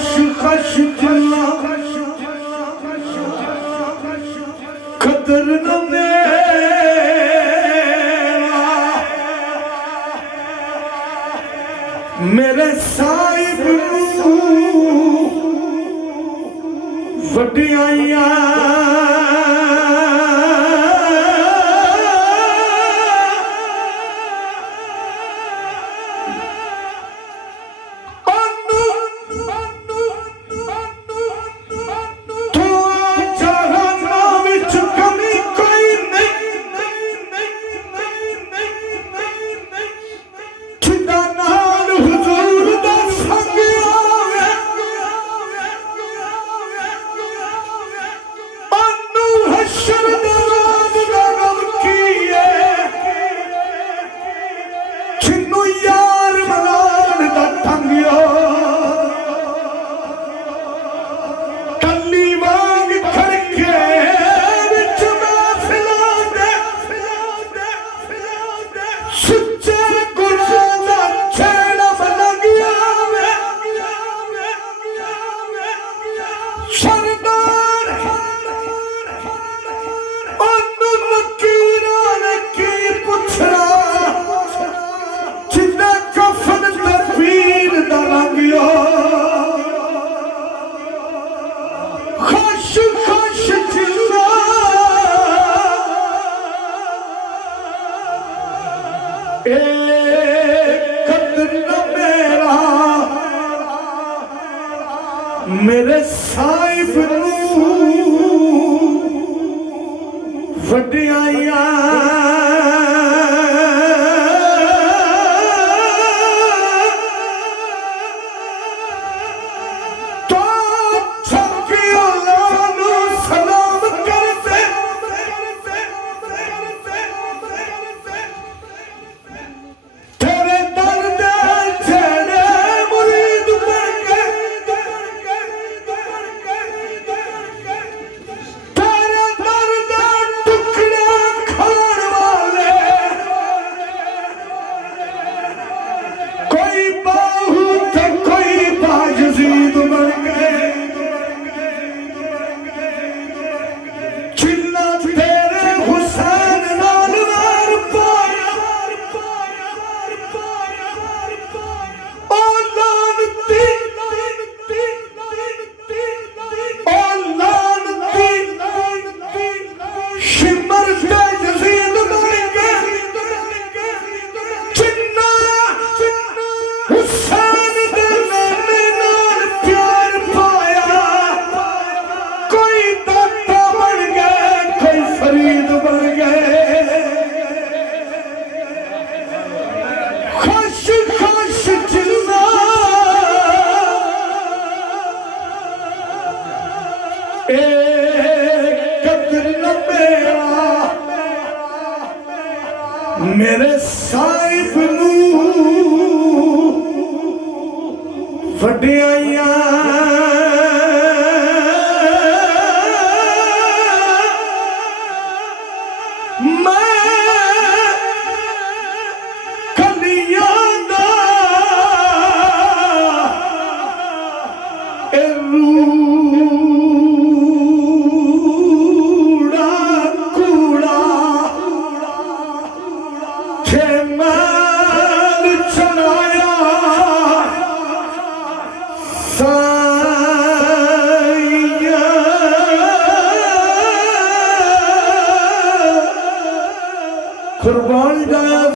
खश खश जला कदर न मेरे साहिब वडियाइया मेरे साहिब वडियाइया तो सलाम करते तेरे दर्द छेड़े मुरीद बन के तेरे दर्द टुकड़े खाने वाले कोई बाहू थे कोई बायजीद बन गए चिल्ला तेरे हुसैन नाल वार पाया ओ लानती शिमर ते यजीद बन गए चिन्ना हुसैन दे नामे नाल प्यार पाया कोई दाता बन गए कोई फरीद बन गए खश खश चिल्ला कदर न मेरे साहिब वडियाइया कुर्बान जाया